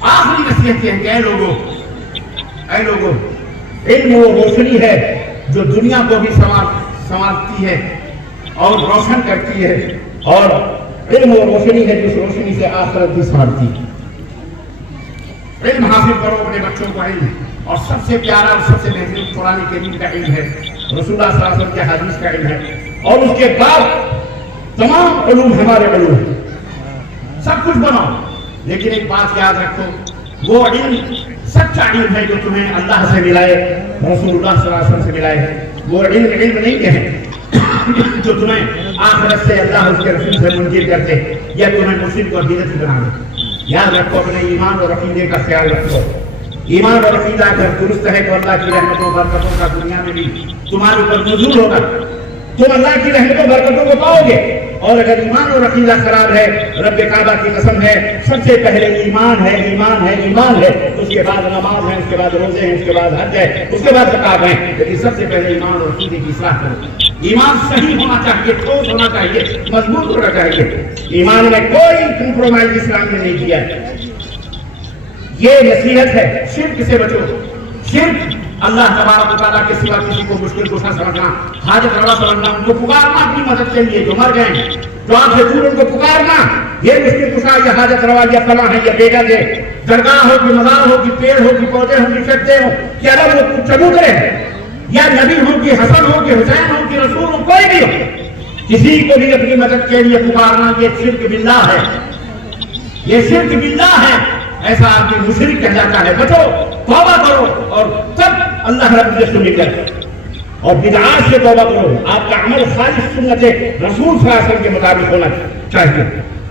آخری نصیحت یہ ہے کہ اے لوگوں علم وہ روشنی ہے جو دنیا کو بھی سنوارتی ہے اور روشن کرتی ہے، اور علم وہ روشنی ہے جس روشنی سے آخرت بھی سنوارتی ہے۔ علم حاصل کرو اپنے بچوں کو علم، اور سب سے پیارا اور سب سے بہترین قرآن کریم کا علم ہے، رسول اللہ صلی اللہ علیہ وسلم کے حدیث کا علم ہے، اور اس کے بعد تمام علوم ہمارے علوم ہیں، سب کچھ بناؤ، لیکن ایک بات یاد رکھو، وہ علم سچا علم ہے جو تمہیں اللہ سے ملائے، رسول اللہ صلی اللہ علیہ وسلم سے ملائے، وہ علم نہیں ہے جو تمہیں آخرت سے اللہ اس کے رسول سے منکر کرتے یا تمہیں مشرک اور بدعتی بنا دے۔ یاد رکھو اپنے ایمان اور عقیدے کا خیال رکھو، ایمان اور عقیدہ اگر درست ہے تو اللہ کی رحمتوں برکتوں کا دنیا میں بھی تمہارے اوپر نزول ہوگا، تم اللہ کی رحمتوں برکتوں کو پاؤ گے، اور اگر ایمان اور عقیدہ خراب ہے، رب کعبہ کی قسم ہے، سب سے پہلے ایمان ہے، اس کے بعد نماز ہے، اس کے بعد روزے ہیں، اس کے بعد حج ہے، اس کے بعد زکات ہے، لیکن سب سے پہلے ایمان اور عقیدے کی اصلاح کرو۔ ایمان صحیح ہونا چاہیے، ٹھوس ہونا چاہیے، مضبوط ہونا چاہیے، ایمان میں کوئی کمپرومائز اسلام نے نہیں کیا ہے۔ یہ نصیحت ہے، شرک سے بچو، شرک اللہ تبارک و تعالیٰ کے سوا کسی کو مشکل کشا سمجھنا، حاجت روا سمجھنا، ان کو پکارنا اپنی مدد کے لیے جو مر گئے ہیں، جو آپ سے دور، ان کو پکارنا، یہ مشکل کشا، یہ حاجت روا، یہ فلاں ہے، یہ بیگل ہے، درگاہ ہو کہ مزار ہو کہ پیڑ ہو کہ پودے ہو کہ شجرے ہو کہ عرب ہو کہ چبوترے ہیں، یا نبی ہو کہ حسن ہو کہ حسین ہو کہ رسول ہو، کوئی بھی ہو، کسی کو بھی اپنی مدد کے لیے پکارنا، یہ شرک باللہ ہے، یہ شرک باللہ ہے۔ ایسا آدمی مشرک کہلاتا ہے۔ بچو، توبہ کرو، اور تب اللہ رب العزت سے مل کر، اور بدعات سے توبہ کرو۔ آپ کا عمل خالص سنت رسول صلی اللہ علیہ وسلم کے مطابق ہونا چاہیے۔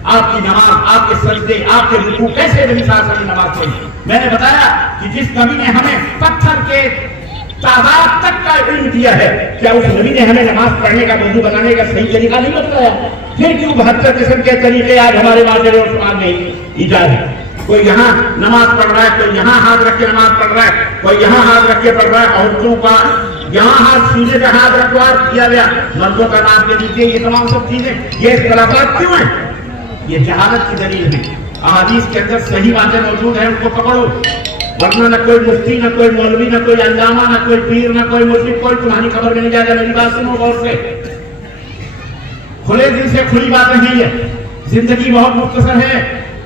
آپ کی نماز، آپ کے سجدے، آپ کے رکوع کیسے نبی صلی اللہ علیہ وسلم نے نماز پڑھی؟ میں نے بتایا کہ جس نبی نے ہمیں پتھر کے تعداد تک کا علم دیا ہے، کیا اس نبی نے ہمیں نماز پڑھنے کا، وضو بنانے کا صحیح طریقہ نہیں بتایا؟ پھر کیوں 72 قسم کے طریقے آج ہمارے معاشرے اور سماج میں ایجاد ہے؟ کوئی یہاں نماز پڑھ رہا ہے، کوئی یہاں ہاتھ رکھ کے نماز پڑھ رہا ہے، کوئی یہاں ہاتھ رکھ کے پڑھ رہا ہے، عورتوں کا یہاں ہاتھ سینے پہ ہاتھ رکھوا کیا گیا، مردوں کا نام کے نیچے، یہ تمام سب چیزیں، یہ اختلافات کیوں ہیں؟ یہ جہالت کی دلیل ہے۔ احادیث کے اندر صحیح باتیں موجود ہیں، ان کو پکڑو، ورنہ نہ کوئی مفتی، نہ کوئی مولوی، نہ کوئی علامہ، نہ کوئی پیر، نہ کوئی مرشد، کوئی تمہاری خبر میں نہیں جائے گا۔ میری بات سنو غور سے، کھلے دل سے کھلی باتیں ہیں، یہ زندگی بہت مختصر ہے،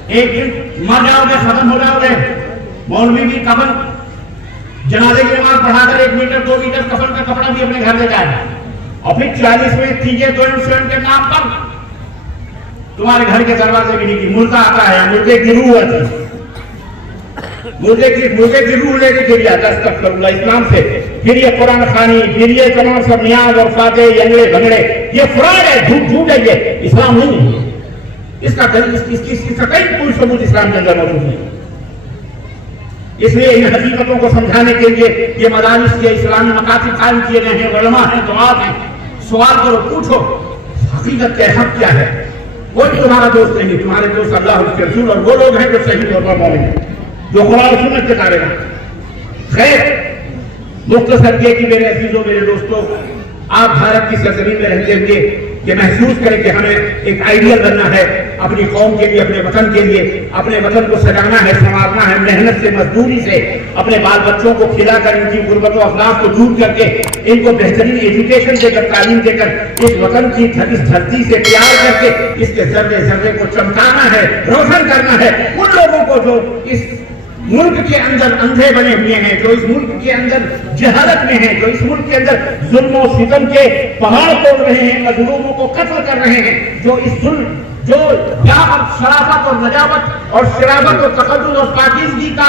ایک دن مر جاؤ گے، ختم ہو جاؤ گے۔ مولوی بھی کفن، جنازے کی نماز پڑھا کر 1 میٹر 2 میٹر کفن کا کپڑا بھی اپنے گھر لے جائے گا، اور پھر 40 میں تیجے تو کے نام پر تمہارے گھر کے دروازے بھی نہیں، مردہ آتا ہے، مردے کی روح آتی ہے، مردے کی روح لے کے پھر آتا استغفر اللہ اسلام سے، پھر یہ قرآن خوانی، پھر یہ تمام سب نیاز اور فاتح، انگڑے بھنگڑے، یہ فراڈ ہے، جھوٹ ہے، یہ اسلام نہیں ہے۔ اس کا کئی کوئی ثبوت اسلام کے اندر موجود نہیں۔ اس لیے ان حقیقتوں کو سمجھانے کے لیے یہ مدارس کے اسلامی مکاتب قائم کیے گئے ہیں، علماء ہیں، دعات ہیں، سوال کرو، پوچھو حقیقت کے حق کیا ہے۔ کوئی تمہارا دوست نہیں، تمہارے دوست اللہ اس کے رسول اور وہ لوگ ہیں جو صحیح طور پر مومن ہیں، جو قرآن و سنت کے تابع ہیں۔ خیر، مختصر یہ کہ میرے عزیزوں، میرے دوستوں، آپ بھارت کی سرزمین میں رہتے ہوئے یہ محسوس کریں کہ ہمیں ایک آئیڈیل بننا ہے اپنی قوم کے لیے، اپنے وطن کے لیے، اپنے وطن کو سجانا ہے، سنوارنا ہے، محنت سے، مزدوری سے، اپنے بال بچوں کو کھلا کر، ان کی غربت و افلاس کو دور کر کے، ان کو بہترین ایجوکیشن دے کر، تعلیم دے کر، اس وطن کی اس دھرتی سے پیار کر کے اس کے ذرے ذرے کو چمکانا ہے، روشن کرنا ہے۔ ان لوگوں کو جو اس ملک کے اندر اندھے بنے ہوئے ہیں، جو اس ملک کے اندر جہالت میں ہیں، جو اس ملک کے اندر ظلم و ستم کے پہاڑ توڑ رہے ہیں، مظلوموں کو قتل کر رہے ہیں، جو اس ظلم، جو شرافت اور نجابت اور شرافت اور تقدس اور پاکیزگی کا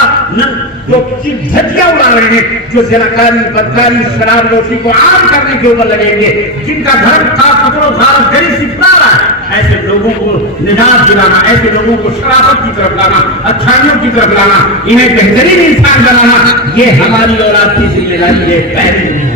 جو دھجیاں اڑا رہے ہیں، جو زناکاری، بدکاری، شراب نوشی کو عام کرنے کے اوپر لگیں گے، جن کا گھر کا کپڑوں غارت گری سکھلا رہا ہے، ایسے لوگوں کو نجات دلانا، ایسے لوگوں کو شرافت کی طرف لانا، اچھائیوں کی طرف لانا، انہیں بہترین انسان بنانا، یہ ہماری اولاد کی ذمہ داری ہے، پہلی